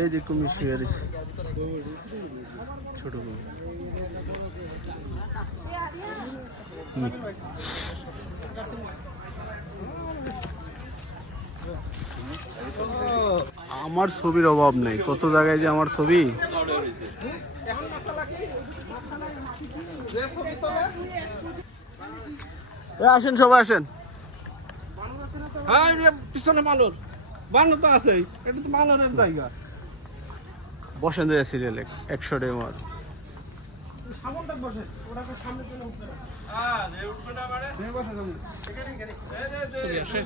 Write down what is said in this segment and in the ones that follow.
এই যে কুমির শুয়ে রয়েছে। ছোট আমার ছবির অভাব নেই। কত জায়গায় যে আমার ছবি? আসেন সবাই, আসেন। হ্যাঁ পিছনে মালর। বানর তো আছেই। এটা তো মালরের জায়গা। বসেন যায় সিরিয়াল একশো ডে মার। সামনটা বসে ওটাকে সামনে চলে উঠবে না যে উঠবে না যে বসে যাবে ছবি আসে।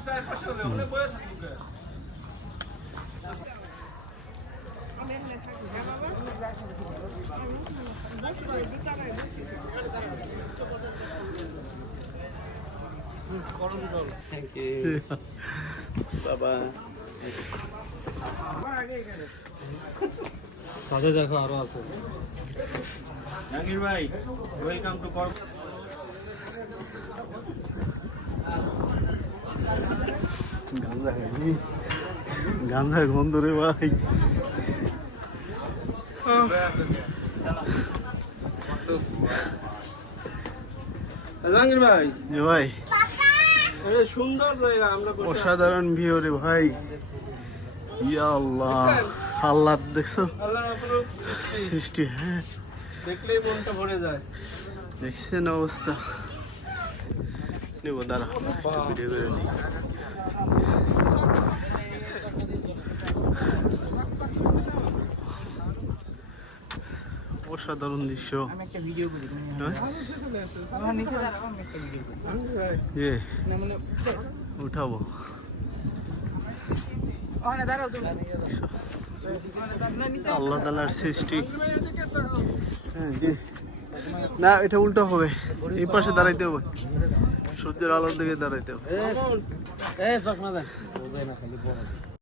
বাবা সাথে দেখো আরও আছে। জাহাঙ্গীর ভাই ওয়েলকাম টু কর গন্ধ রে ভাই। জাহাঙ্গীর ভাই। যে ভাই। সুন্দর জায়গা আমরা অসাধারণ ভিউ রে ভাই। ইয়া আল্লাহ আল্লাহ দেখছ? সৃষ্টি। হ্যাঁ। দেখলেই মনটা ভরে যায়। দেখছেন অবস্থা? নেব দাঁড়া ভিডিও করে নিই। অসাধারণ দৃশ্য। আমি একটা ভিডিও করি তুমি হ্যাঁ? মানে উঠাবো। দাঁড়াও আল্লাহ তালার সৃষ্টি। হ্যাঁ না, এটা উল্টো হবে। এই পাশে দাঁড়াইতে হবে। সূর্যের আলোর দিকে দাঁড়াইতে হবে।